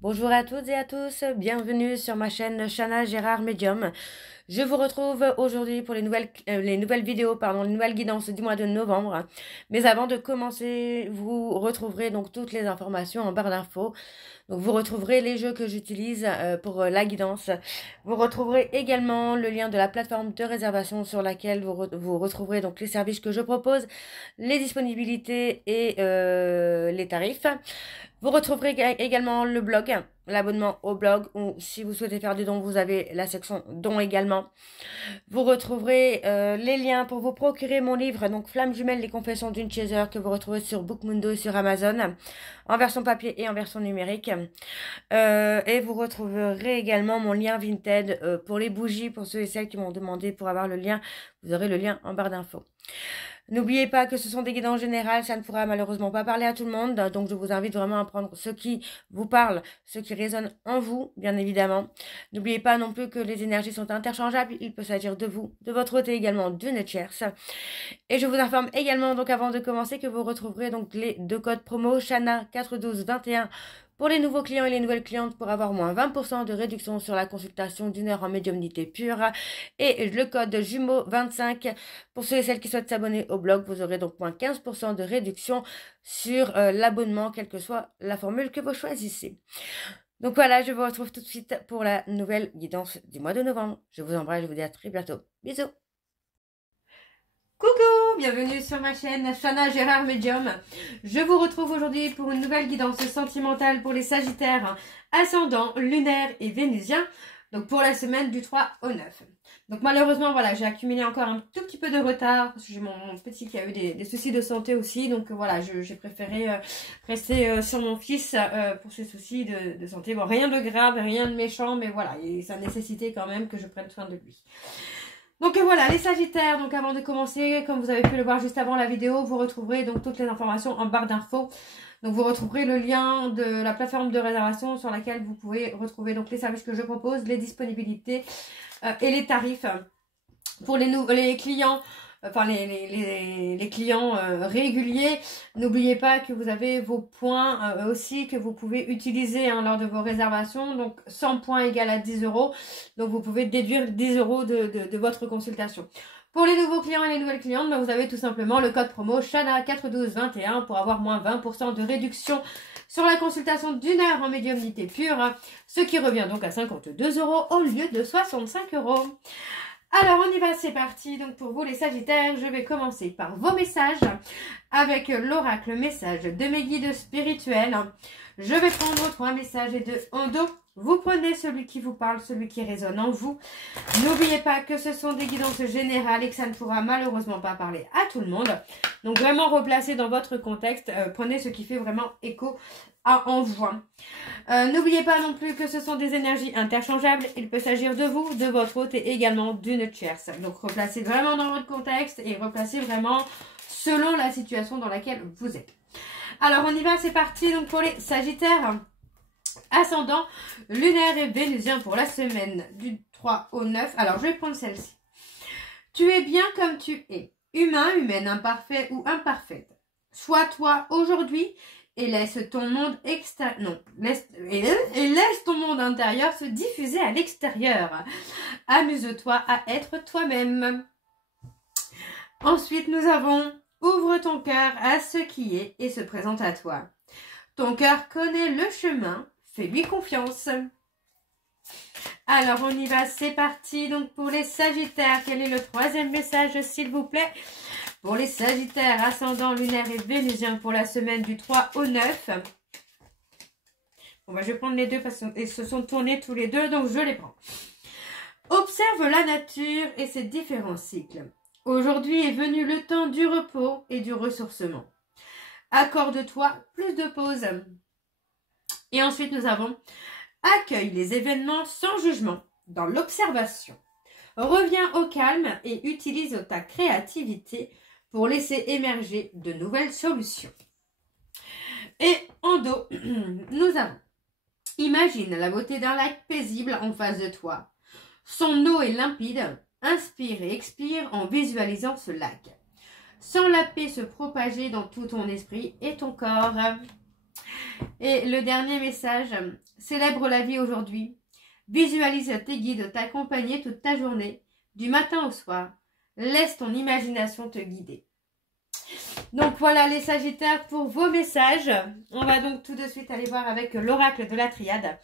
Bonjour à toutes et à tous, bienvenue sur ma chaîne Chana Gérard Medium. Je vous retrouve aujourd'hui pour les nouvelles vidéos, les nouvelles guidances du mois de novembre. Mais avant de commencer, vous retrouverez donc toutes les informations en barre d'infos. Donc vous retrouverez les jeux que j'utilise pour la guidance. Vous retrouverez également le lien de la plateforme de réservation sur laquelle vous retrouverez donc les services que je propose, les disponibilités et les tarifs. Vous retrouverez également le blog, l'abonnement au blog, ou si vous souhaitez faire des dons, vous avez la section dons également. Vous retrouverez les liens pour vous procurer mon livre, donc Flamme jumelle, les confessions d'une chaser, que vous retrouvez sur Bookmundo et sur Amazon, en version papier et en version numérique. Et vous retrouverez également mon lien Vinted pour les bougies, pour ceux et celles qui m'ont demandé pour avoir le lien. Vous aurez le lien en barre d'infos. N'oubliez pas que ce sont des guidances générales, ça ne pourra malheureusement pas parler à tout le monde, donc je vous invite vraiment à prendre ce qui vous parle, ce qui résonne en vous, bien évidemment. N'oubliez pas non plus que les énergies sont interchangeables, il peut s'agir de vous, de votre côté également d'une tierce. Et je vous informe également, donc avant de commencer, que vous retrouverez donc les deux codes promo Chana 41221 pour les nouveaux clients et les nouvelles clientes pour avoir moins 20% de réduction sur la consultation d'une heure en médiumnité pure. Et le code jumeau 25 pour ceux et celles qui souhaitent s'abonner au blog. Vous aurez donc moins 15% de réduction sur l'abonnement, quelle que soit la formule que vous choisissez. Donc voilà, je vous retrouve tout de suite pour la nouvelle guidance du mois de novembre. Je vous embrasse, je vous dis à très bientôt. Bisous. Coucou, bienvenue sur ma chaîne Chana Gérard Medium. Je vous retrouve aujourd'hui pour une nouvelle guidance sentimentale pour les Sagittaires, ascendant, lunaire et vénusien. Donc pour la semaine du 3 au 9. Donc malheureusement, voilà, j'ai accumulé encore un tout petit peu de retard parce que j'ai mon petit qui a eu des soucis de santé aussi. Donc voilà, j'ai préféré rester sur mon fils pour ses soucis de santé. Bon, rien de grave, rien de méchant, mais voilà, et ça nécessitait quand même que je prenne soin de lui. Donc voilà, les Sagittaires, donc avant de commencer, comme vous avez pu le voir juste avant la vidéo, vous retrouverez donc toutes les informations en barre d'infos. Donc vous retrouverez le lien de la plateforme de réservation sur laquelle vous pouvez retrouver donc les services que je propose, les disponibilités et les tarifs pour les clients. Enfin, les clients réguliers, n'oubliez pas que vous avez vos points aussi que vous pouvez utiliser lors de vos réservations. Donc, 100 points égale à 10 euros. Donc, vous pouvez déduire 10 euros de votre consultation. Pour les nouveaux clients et les nouvelles clientes, vous avez tout simplement le code promo Chana 41221 pour avoir moins 20% de réduction sur la consultation d'une heure en médiumnité pure, ce qui revient donc à 52 euros au lieu de 65 euros. Alors on y va, c'est parti. Donc pour vous les Sagittaires, je vais commencer par vos messages avec l'oracle message de mes guides spirituels. Je vais prendre 3 messages et 2 en dos. Vous prenez celui qui vous parle, celui qui résonne en vous. N'oubliez pas que ce sont des guidances générales et que ça ne pourra malheureusement pas parler à tout le monde. Donc vraiment replacez dans votre contexte, prenez ce qui fait vraiment écho en vous. N'oubliez pas non plus que ce sont des énergies interchangeables. Il peut s'agir de vous, de votre hôte et également d'une tierce. Donc replacez vraiment dans votre contexte et replacez vraiment selon la situation dans laquelle vous êtes. Alors on y va, c'est parti. Donc pour les Sagittaires, ascendant, lunaire et vénusien pour la semaine du 3 au 9. Alors je vais prendre celle-ci. Tu es bien comme tu es, humain, humaine, imparfait ou imparfaite. Sois toi aujourd'hui et laisse ton monde extérieur, non, laisse ton monde intérieur se diffuser à l'extérieur. Amuse-toi à être toi-même. Ensuite, nous avons ouvre ton cœur à ce qui est et se présente à toi. Ton cœur connaît le chemin, fais-lui confiance. Alors, on y va, c'est parti. Donc, pour les Sagittaires, quel est le 3e message, s'il vous plaît? Pour les Sagittaires, ascendant, lunaire et vénusien pour la semaine du 3 au 9. Bon, bah, je vais prendre les deux parce qu'ils se sont tournés tous les deux, donc je les prends. Observe la nature et ses différents cycles. Aujourd'hui est venu le temps du repos et du ressourcement. Accorde-toi plus de pause. Et ensuite, nous avons accueille les événements sans jugement, dans l'observation. Reviens au calme et utilise ta créativité pour laisser émerger de nouvelles solutions. Et en dos, nous avons imagine la beauté d'un lac paisible en face de toi. Son eau est limpide. Inspire et expire en visualisant ce lac. Sens la paix se propager dans tout ton esprit et ton corps. Et le dernier message, célèbre la vie aujourd'hui. Visualise tes guides t'accompagner toute ta journée, du matin au soir. Laisse ton imagination te guider. Donc voilà les Sagittaires pour vos messages. On va donc tout de suite aller voir avec l'oracle de la triade.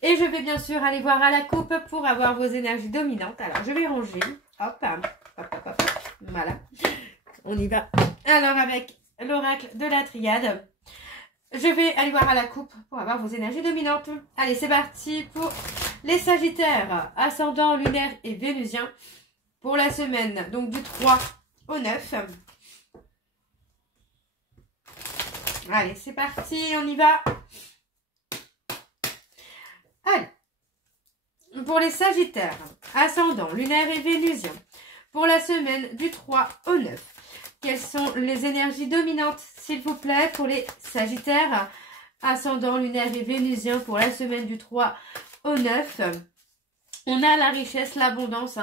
Et je vais bien sûr aller voir à la coupe pour avoir vos énergies dominantes. Alors je vais ranger. Hop, hop, hop, hop. Voilà. On y va. Alors avec l'oracle de la triade, je vais aller voir à la coupe pour avoir vos énergies dominantes. Allez, c'est parti pour les Sagittaires, ascendant lunaire et vénusien pour la semaine, donc du 3 au 9. Allez, c'est parti, on y va. Allez, pour les Sagittaires, ascendant lunaire et vénusien pour la semaine du 3 au 9. Quelles sont les énergies dominantes, s'il vous plaît, pour les Sagittaires, ascendant lunaire et vénusien pour la semaine du 3 au 9. On a la richesse, l'abondance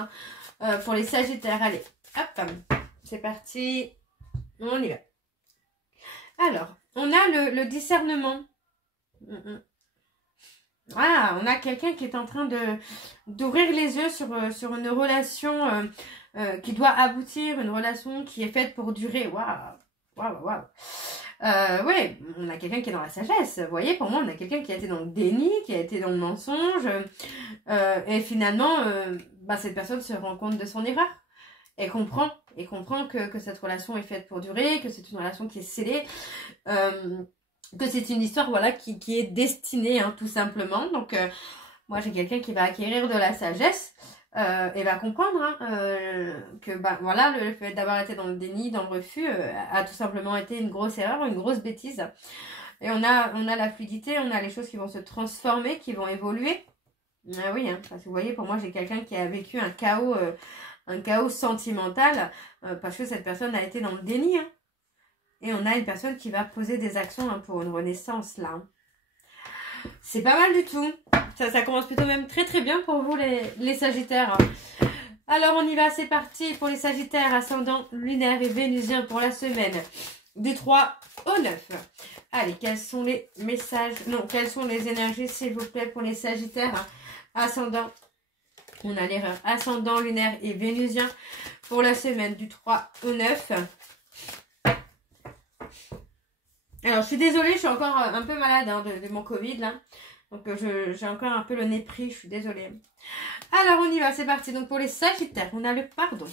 pour les Sagittaires. Allez, hop, c'est parti. On y va. Alors, on a le discernement. Voilà, on a quelqu'un qui est en train d'ouvrir les yeux sur une relation qui doit aboutir, une relation qui est faite pour durer. Waouh, waouh, waouh. Oui, on a quelqu'un qui est dans la sagesse. Vous voyez, pour moi, on a quelqu'un qui a été dans le déni, qui a été dans le mensonge. Et finalement, cette personne se rend compte de son erreur. Et comprend que cette relation est faite pour durer, que c'est une relation qui est scellée. Que c'est une histoire voilà, qui est destinée, hein, tout simplement. Donc, moi, j'ai quelqu'un qui va acquérir de la sagesse et va comprendre que voilà, le fait d'avoir été dans le déni, dans le refus, a tout simplement été une grosse erreur, une grosse bêtise. Et on a la fluidité, on a les choses qui vont se transformer, qui vont évoluer. Ah oui, hein, parce que vous voyez, pour moi, j'ai quelqu'un qui a vécu un chaos sentimental parce que cette personne a été dans le déni. Hein. Et on a une personne qui va poser des actions pour une renaissance là. C'est pas mal du tout. Ça commence plutôt même très très bien pour vous les Sagittaires. Alors on y va, c'est parti pour les Sagittaires, ascendant lunaire et vénusien pour la semaine du 3 au 9. Allez, quels sont les messages, non, quelles sont les énergies s'il vous plaît pour les Sagittaires, ascendant, on a l'erreur, ascendant lunaire et vénusien pour la semaine du 3 au 9. Alors, je suis désolée, je suis encore un peu malade de mon Covid, là. Donc, j'ai encore un peu le nez pris, je suis désolée. Alors, on y va, c'est parti. Donc, pour les Sagittaires, on a le pardon.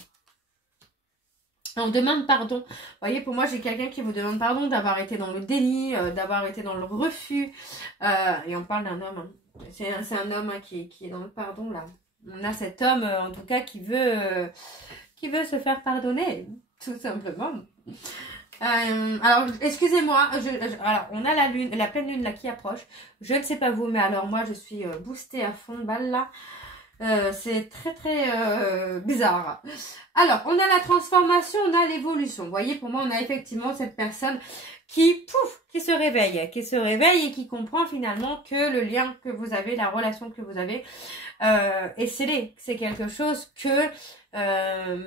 On demande pardon. Vous voyez, pour moi, j'ai quelqu'un qui vous demande pardon d'avoir été dans le déni, d'avoir été dans le refus. Et on parle d'un homme. Hein. C'est un homme qui est dans le pardon, là. On a cet homme, en tout cas, qui veut se faire pardonner, tout simplement. Alors, excusez-moi, alors on a la pleine lune là qui approche. Je ne sais pas vous, mais alors moi je suis boostée à fond de balle là. C'est très très bizarre. Alors, on a la transformation, on a l'évolution. Vous voyez, pour moi, on a effectivement cette personne qui se réveille et qui comprend finalement que le lien que vous avez, la relation que vous avez est scellée. C'est quelque chose que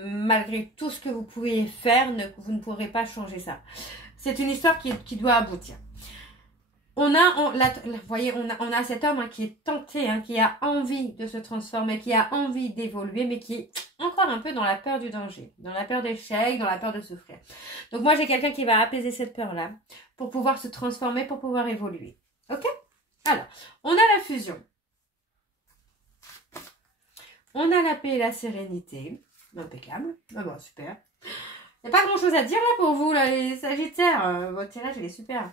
malgré tout ce que vous pouvez faire, vous ne pourrez pas changer ça. C'est une histoire qui doit aboutir. Vous voyez, on a cet homme qui est tenté, qui a envie de se transformer, qui a envie d'évoluer, mais qui est encore un peu dans la peur du danger, dans la peur d'échec, dans la peur de souffrir. Donc moi, j'ai quelqu'un qui va apaiser cette peur-là pour pouvoir se transformer, pour pouvoir évoluer. Ok? Alors, on a la fusion. On a la paix et la sérénité. Impeccable. Ah bon, super. Il n'y a pas grand-chose à dire là pour vous, là, les Sagittaires. Votre tirage, il est super.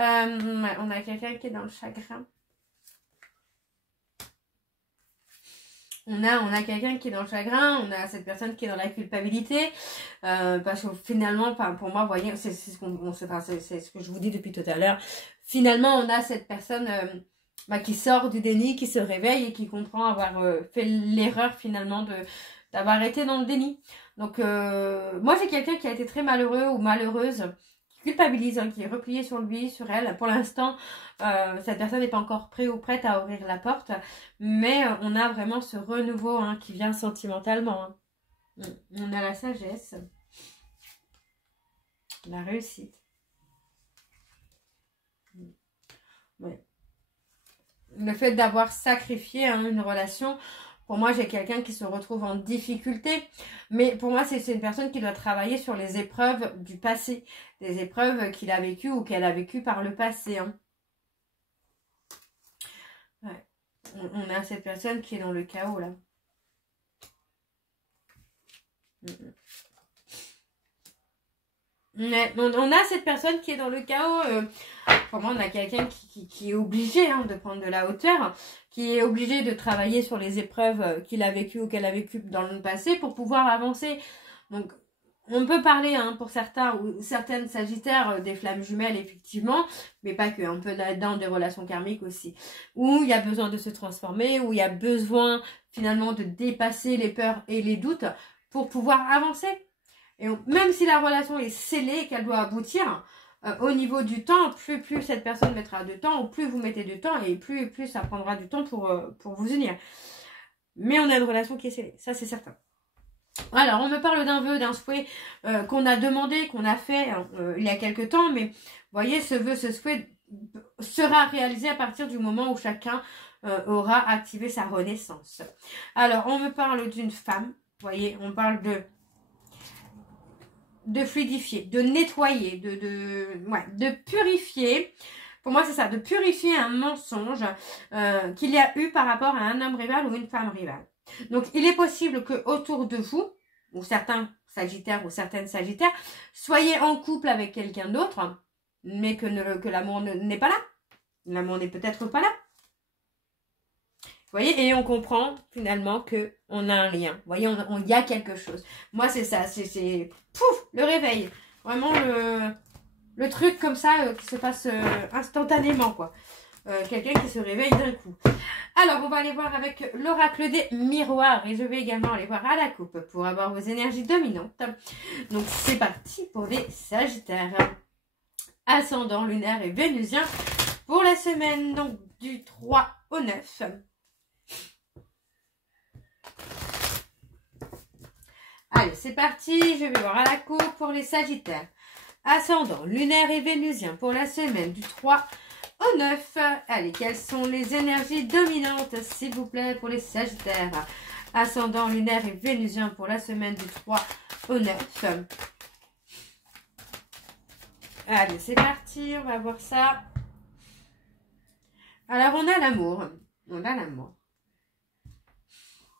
On a quelqu'un qui est dans le chagrin. On a quelqu'un qui est dans le chagrin. On a cette personne qui est dans la culpabilité. Parce que finalement, pour moi, vous voyez, c'est ce que je vous dis depuis tout à l'heure. Finalement, on a cette personne qui sort du déni, qui se réveille et qui comprend avoir fait l'erreur finalement d'avoir été dans le déni. Donc, moi, j'ai quelqu'un qui a été très malheureux ou malheureuse, culpabilise, qui est replié sur lui, sur elle. Pour l'instant, cette personne n'est pas encore prête ou prête à ouvrir la porte, mais on a vraiment ce renouveau qui vient sentimentalement. On a la sagesse, la réussite. Ouais. Le fait d'avoir sacrifié une relation, pour moi, j'ai quelqu'un qui se retrouve en difficulté. Mais pour moi, c'est une personne qui doit travailler sur les épreuves du passé. Des épreuves qu'il a vécues ou qu'elle a vécues par le passé. Hein. Ouais. On a cette personne qui est dans le chaos, là. On a cette personne qui est dans le chaos. Pour moi, on a quelqu'un qui est obligé de prendre de la hauteur, qui est obligé de travailler sur les épreuves qu'il a vécues ou qu'elle a vécues dans le passé pour pouvoir avancer. Donc, on peut parler pour certains ou certaines sagittaires des flammes jumelles, effectivement, mais pas que. On peut là-dedans des relations karmiques aussi, où il y a besoin de se transformer, où il y a besoin finalement de dépasser les peurs et les doutes pour pouvoir avancer. Et même si la relation est scellée et qu'elle doit aboutir, au niveau du temps, plus cette personne mettra de temps, ou plus vous mettez de temps, et plus ça prendra du temps pour vous unir. Mais on a une relation qui est scellée, ça c'est certain. Alors, on me parle d'un vœu, d'un souhait qu'on a demandé, qu'on a fait il y a quelque temps, mais vous voyez, ce vœu, ce souhait sera réalisé à partir du moment où chacun aura activé sa renaissance. Alors, on me parle d'une femme, vous voyez, on parle de fluidifier, de nettoyer, de purifier. Pour moi, c'est ça, de purifier un mensonge qu'il y a eu par rapport à un homme rival ou une femme rivale. Donc, il est possible que autour de vous, ou certains sagittaires ou certaines sagittaires, soyez en couple avec quelqu'un d'autre, mais que l'amour n'est pas là. L'amour n'est peut-être pas là. Vous voyez, et on comprend finalement que on a un lien. Vous voyez, il y a quelque chose. Moi, c'est ça, c'est pouf, le réveil. Vraiment le truc comme ça qui se passe instantanément, quoi. Quelqu'un qui se réveille d'un coup. Alors, on va aller voir avec l'oracle des miroirs. Et je vais également aller voir à la coupe pour avoir vos énergies dominantes. Donc, c'est parti pour les sagittaires. Ascendant, lunaire et vénusien. Pour la semaine, donc, du 3 au 9. Allez, c'est parti. Je vais voir à la coupe pour les sagittaires. Ascendant, lunaire et vénusien pour la semaine du 3 au 9. Allez, quelles sont les énergies dominantes, s'il vous plaît, pour les sagittaires? Ascendant, lunaire et vénusien pour la semaine du 3 au 9. Allez, c'est parti, on va voir ça. Alors, on a l'amour. On a l'amour.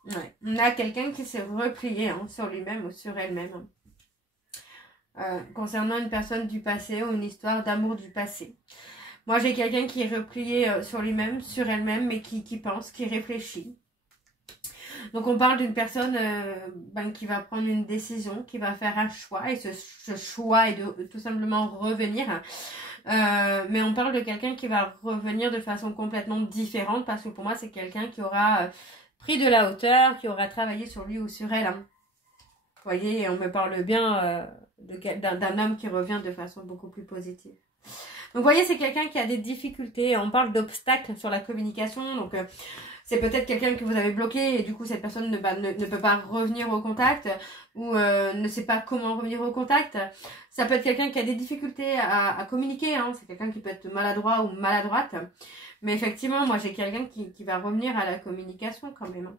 Ouais. On a quelqu'un qui s'est replié sur lui-même ou sur elle-même. Concernant une personne du passé ou une histoire d'amour du passé. Moi, j'ai quelqu'un qui est replié sur lui-même, sur elle-même, mais qui pense, qui réfléchit. Donc, on parle d'une personne qui va prendre une décision, qui va faire un choix. Et ce choix est de tout simplement revenir. Mais on parle de quelqu'un qui va revenir de façon complètement différente. Parce que pour moi, c'est quelqu'un qui aura pris de la hauteur, qui aura travaillé sur lui ou sur elle. Vous voyez, on me parle bien d'un homme qui revient de façon beaucoup plus positive. Donc, vous voyez, c'est quelqu'un qui a des difficultés. On parle d'obstacles sur la communication. Donc, c'est peut-être quelqu'un que vous avez bloqué et du coup, cette personne ne peut pas revenir au contact ou ne sait pas comment revenir au contact. Ça peut être quelqu'un qui a des difficultés à communiquer. C'est quelqu'un qui peut être maladroit ou maladroite. Mais effectivement, moi, j'ai quelqu'un qui va revenir à la communication quand même.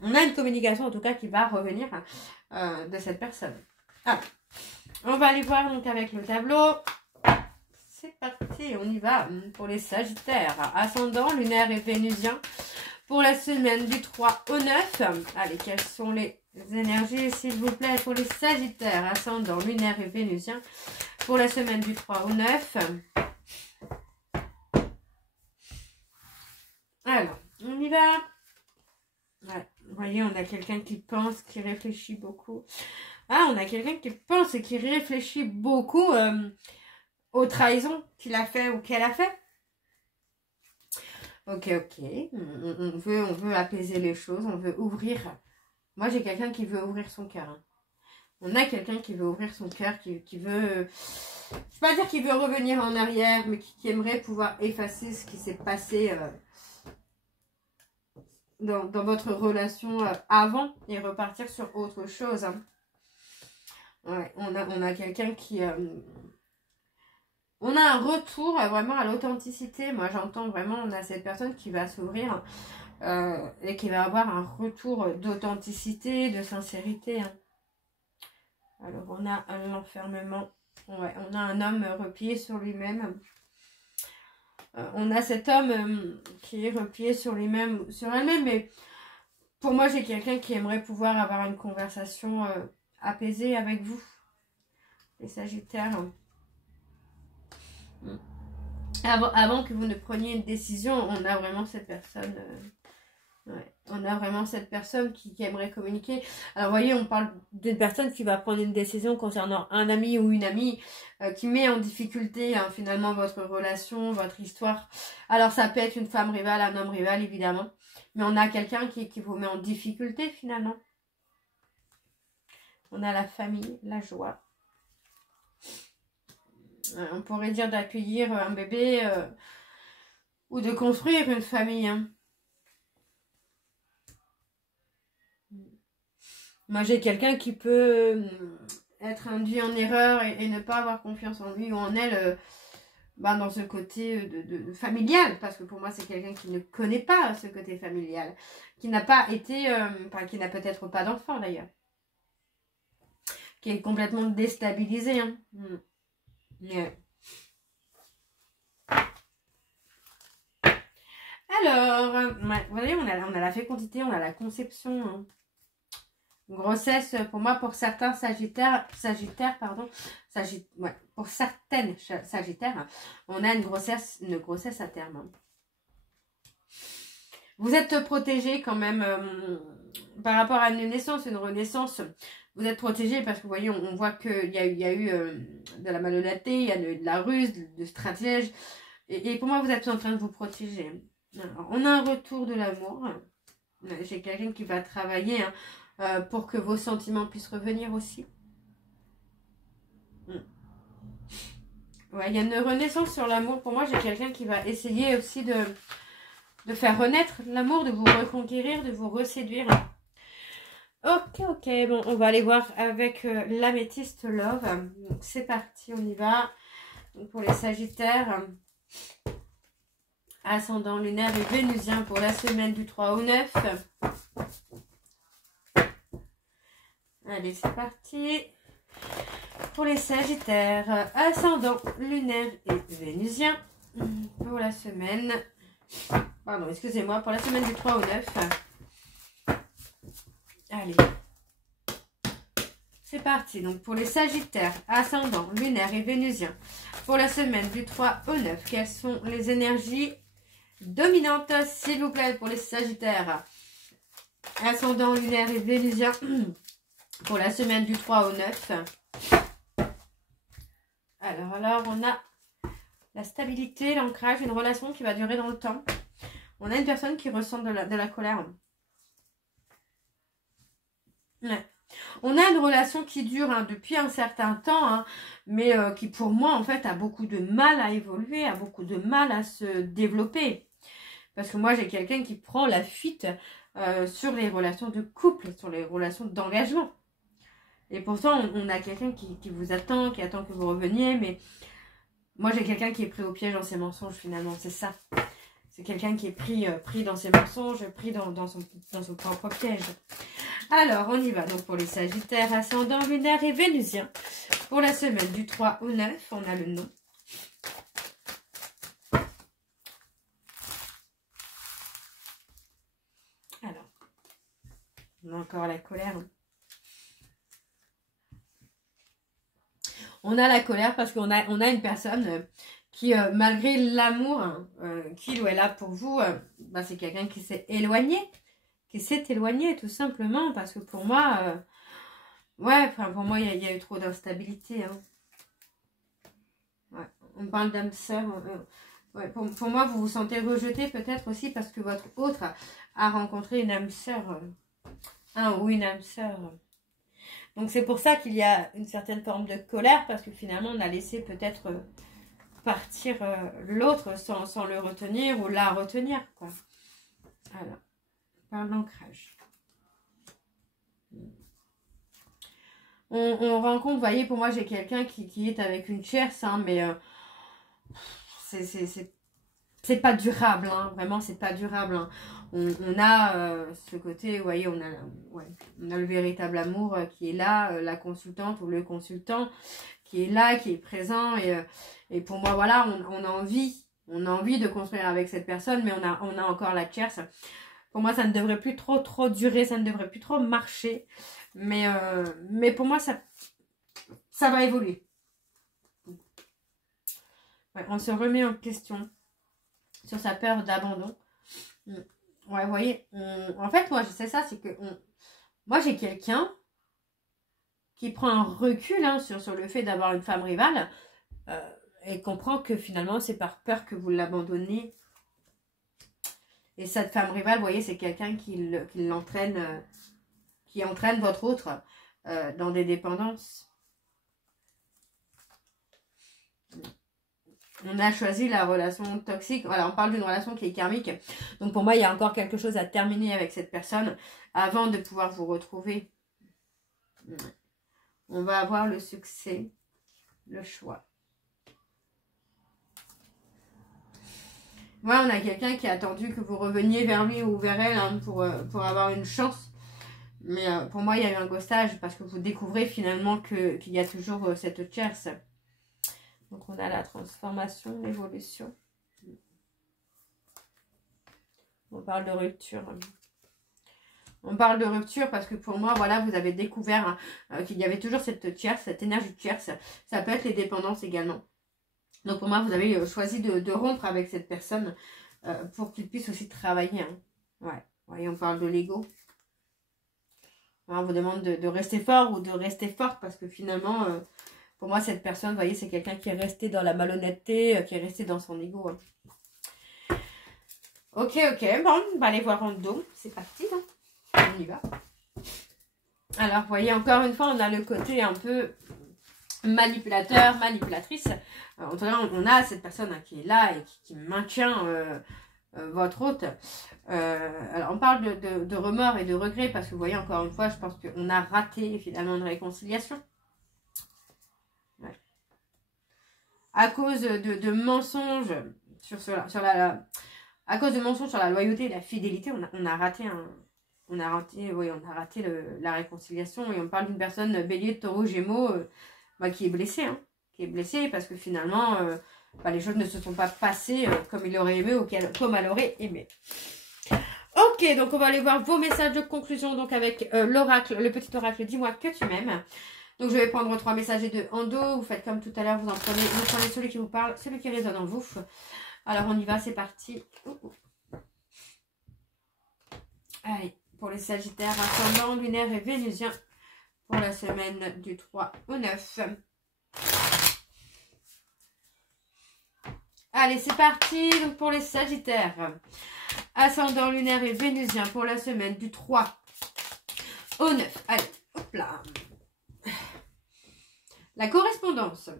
On a une communication, en tout cas, qui va revenir de cette personne. Ah. On va aller voir donc avec le tableau. C'est parti, on y va pour les sagittaires. Ascendant, lunaire et vénusien pour la semaine du 3 au 9. Allez, quelles sont les énergies, s'il vous plaît, pour les sagittaires? Ascendant, lunaire et vénusien pour la semaine du 3 au 9. Alors, on y va. Ouais, vous voyez, on a quelqu'un qui pense, qui réfléchit beaucoup. Ah, on a quelqu'un qui pense et qui réfléchit beaucoup aux trahisons qu'il a fait ou qu'elle a fait. Ok. On veut apaiser les choses, on veut ouvrir. Moi, j'ai quelqu'un qui veut ouvrir son cœur. On a quelqu'un qui veut ouvrir son cœur, qui veut... Je ne vais pas dire qu'il veut revenir en arrière, mais qui aimerait pouvoir effacer ce qui s'est passé dans votre relation avant et repartir sur autre chose. Ouais, on a quelqu'un qui... On a un retour vraiment à l'authenticité. Moi, j'entends vraiment, on a cette personne qui va s'ouvrir et qui va avoir un retour d'authenticité, de sincérité. Hein. Alors, on a l'enfermement. Ouais, on a un homme replié sur lui-même. On a cet homme qui est replié sur lui-même, sur elle-même. Mais pour moi, j'ai quelqu'un qui aimerait pouvoir avoir une conversation apaisée avec vous. Les Sagittaires. Avant que vous ne preniez une décision, on a vraiment cette personne... ouais, on a vraiment cette personne qui aimerait communiquer. Alors, vous voyez, on parle d'une personne qui va prendre une décision concernant un ami ou une amie qui met en difficulté finalement votre relation, votre histoire. Alors, ça peut être une femme rivale, un homme rival, évidemment. Mais on a quelqu'un qui vous met en difficulté, finalement. On a la famille, la joie. On pourrait dire d'accueillir un bébé ou de construire une famille. Hein. Moi, j'ai quelqu'un qui peut être induit en erreur et ne pas avoir confiance en lui ou en elle dans ce côté de familial. Parce que pour moi, c'est quelqu'un qui ne connaît pas ce côté familial. Qui n'a pas été... qui n'a peut-être pas d'enfant, d'ailleurs. Qui est complètement déstabilisé. Hein. Ouais. Alors, ouais, vous voyez, on a la fécondité, on a la conception. Hein. Grossesse, pour moi, pour certains pour certaines Sagittaires, on a une grossesse à terme. Hein. Vous êtes protégé quand même par rapport à une naissance, une renaissance. Vous êtes protégé parce que vous voyez, on voit qu'il y a eu de la malhonnêteté, il y a de la ruse, de stratège. Et pour moi, vous êtes en train de vous protéger. Alors, on a un retour de l'amour. J'ai quelqu'un qui va travailler pour que vos sentiments puissent revenir aussi. Ouais, il y a une renaissance sur l'amour. Pour moi, j'ai quelqu'un qui va essayer aussi de faire renaître l'amour, de vous reconquérir, de vous reséduire. Ok, bon, on va aller voir avec l'améthyste Love. C'est parti, on y va. Donc, pour les Sagittaires, ascendant lunaire et vénusien pour la semaine du 3 au 9. Allez, c'est parti. Pour les Sagittaires, ascendant lunaire et vénusien pour la semaine... Pardon, excusez-moi, pour la semaine du 3 au 9. Allez. C'est parti. Donc, pour les Sagittaires, ascendant lunaire et vénusien pour la semaine du 3 au 9, quelles sont les énergies dominantes, s'il vous plaît, pour les Sagittaires? Ascendant lunaire et vénusien pour la semaine du 3 au 9. Alors, on a la stabilité, l'ancrage, une relation qui va durer dans le temps. On a une personne qui ressent de la colère. Ouais. On a une relation qui dure depuis un certain temps, mais qui pour moi, en fait, a beaucoup de mal à évoluer, a beaucoup de mal à se développer. Parce que moi, j'ai quelqu'un qui prend la fuite sur les relations de couple, sur les relations d'engagement. Et pourtant, on a quelqu'un qui vous attend, qui attend que vous reveniez, mais moi, j'ai quelqu'un qui est pris au piège dans ses mensonges, finalement, c'est ça. C'est quelqu'un qui est pris dans ses mensonges, pris dans son propre piège. Alors, on y va. Donc, pour les Sagittaires, ascendant lunaire et vénusien, pour la semaine du 3 au 9, on a le nom. Alors, on a encore la colère. On a la colère parce qu'on a une personne qui, malgré l'amour qu'il ou elle a pour vous, c'est quelqu'un qui s'est éloigné. Qui s'est éloigné, tout simplement. Parce que pour moi, pour moi, il y a eu trop d'instabilité. Hein. Ouais, on parle d'âme sœur. Ouais, pour moi, vous vous sentez rejeté peut-être aussi parce que votre autre a rencontré une âme sœur. Ou une âme sœur. Donc c'est pour ça qu'il y a une certaine forme de colère, parce que finalement on a laissé peut-être partir l'autre sans le retenir ou la retenir, quoi. Alors, par l'ancrage. On rencontre, vous voyez, pour moi j'ai quelqu'un qui est avec une tierce, mais c'est pas durable, hein. Vraiment, c'est pas durable, hein. On a ce côté, vous voyez, on a le véritable amour qui est là, la consultante ou le consultant qui est là, qui est présent. Et pour moi, voilà, on a envie de construire avec cette personne, mais on a encore la tierce. Pour moi, ça ne devrait plus trop durer, ça ne devrait plus trop marcher. Mais pour moi, ça va évoluer. Ouais, on se remet en question sur sa peur d'abandon. Ouais, vous voyez, en fait, moi, je sais ça, c'est que moi, j'ai quelqu'un qui prend un recul hein, sur le fait d'avoir une femme rivale et comprend que finalement, c'est par peur que vous l'abandonnez. Et cette femme rivale, vous voyez, c'est quelqu'un qui l'entraîne, qui entraîne votre autre dans des dépendances. On a choisi la relation toxique. Voilà, on parle d'une relation qui est karmique. Donc pour moi, il y a encore quelque chose à terminer avec cette personne avant de pouvoir vous retrouver. On va avoir le succès, le choix. Moi, on a quelqu'un qui a attendu que vous reveniez vers lui ou vers elle hein, pour avoir une chance. Mais pour moi, il y a eu un ghostage parce que vous découvrez finalement qu'il y a toujours cette tierce. Donc, on a la transformation, l'évolution. On parle de rupture. On parle de rupture parce que pour moi, voilà, vous avez découvert qu'il y avait toujours cette tierce, cette énergie tierce. Ça peut être les dépendances également. Donc, pour moi, vous avez choisi de rompre avec cette personne pour qu'il puisse aussi travailler. Hein. Ouais, vous voyez, on parle de l'ego. On vous demande de rester fort ou de rester forte parce que finalement... pour moi, cette personne, vous voyez, c'est quelqu'un qui est resté dans la malhonnêteté, qui est resté dans son ego. Hein. Ok, bon, on va aller voir en dos. C'est parti, hein. On y va. Alors, vous voyez, encore une fois, on a le côté un peu manipulateur, manipulatrice. En tout cas, on a cette personne hein, qui est là et qui maintient votre hôte. Alors, on parle de remords et de regrets parce que, vous voyez, encore une fois, je pense qu'on a raté finalement une réconciliation. À cause de mensonges à cause de mensonges sur la loyauté et la fidélité, on a raté la réconciliation. Et on parle d'une personne bélier, taureau, gémeaux qui est blessée. Hein, qui est blessée parce que finalement, les choses ne se sont pas passées comme il aurait aimé ou comme elle aurait aimé. Ok, donc on va aller voir vos messages de conclusion donc avec l'oracle, le petit oracle, dis-moi que tu m'aimes. Donc, je vais prendre 3 messages et 2 en dos. Vous faites comme tout à l'heure, vous prenez celui qui vous parle, celui qui résonne en vous. Alors, on y va, c'est parti. Allez, pour les Sagittaires, ascendant, lunaire et vénusien pour la semaine du 3 au 9. Allez, c'est parti. Donc, pour les Sagittaires, ascendant, lunaire et vénusien pour la semaine du 3 au 9. Allez, hop là. La correspondance.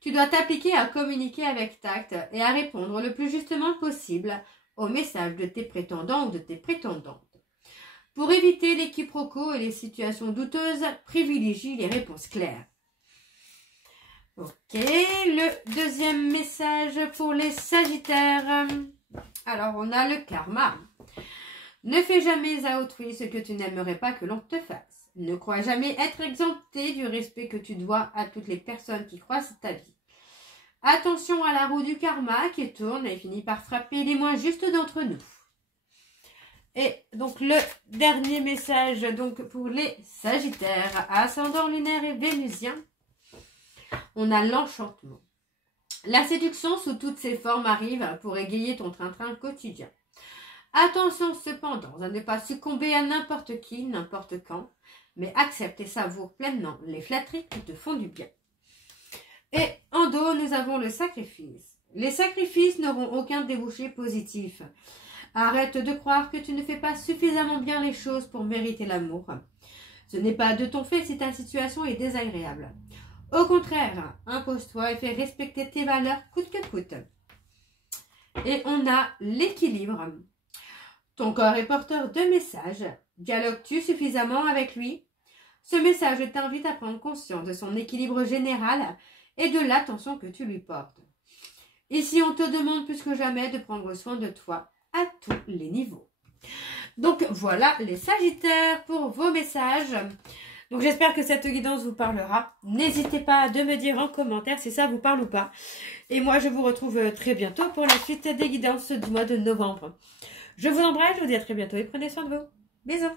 Tu dois t'appliquer à communiquer avec tact et à répondre le plus justement possible aux messages de tes prétendants ou de tes prétendantes. Pour éviter les quiproquos et les situations douteuses, privilégie les réponses claires. Ok, le deuxième message pour les Sagittaires. Alors, on a le karma. Ne fais jamais à autrui ce que tu n'aimerais pas que l'on te fasse. Ne crois jamais être exempté du respect que tu dois à toutes les personnes qui croisent ta vie. Attention à la roue du karma qui tourne et finit par frapper les moins justes d'entre nous. Et donc le dernier message donc pour les Sagittaires, ascendant lunaire et vénusien, on a l'enchantement. La séduction sous toutes ses formes arrive pour égayer ton train-train quotidien. Attention cependant à ne pas succomber à n'importe qui, n'importe quand, mais accepte et savoure pleinement les flatteries qui te font du bien. Et en dos, nous avons le sacrifice. Les sacrifices n'auront aucun débouché positif. Arrête de croire que tu ne fais pas suffisamment bien les choses pour mériter l'amour. Ce n'est pas de ton fait si ta situation est désagréable. Au contraire, impose-toi et fais respecter tes valeurs coûte que coûte. Et on a l'équilibre. Ton corps est porteur de messages. Dialogues-tu suffisamment avec lui? Ce message t'invite à prendre conscience de son équilibre général et de l'attention que tu lui portes. Ici, on te demande plus que jamais de prendre soin de toi à tous les niveaux. Donc, voilà les Sagittaires pour vos messages. Donc, j'espère que cette guidance vous parlera. N'hésitez pas de me dire en commentaire si ça vous parle ou pas. Et moi, je vous retrouve très bientôt pour la suite des guidances du mois de novembre. Je vous embrasse, je vous dis à très bientôt et prenez soin de vous. Bisous.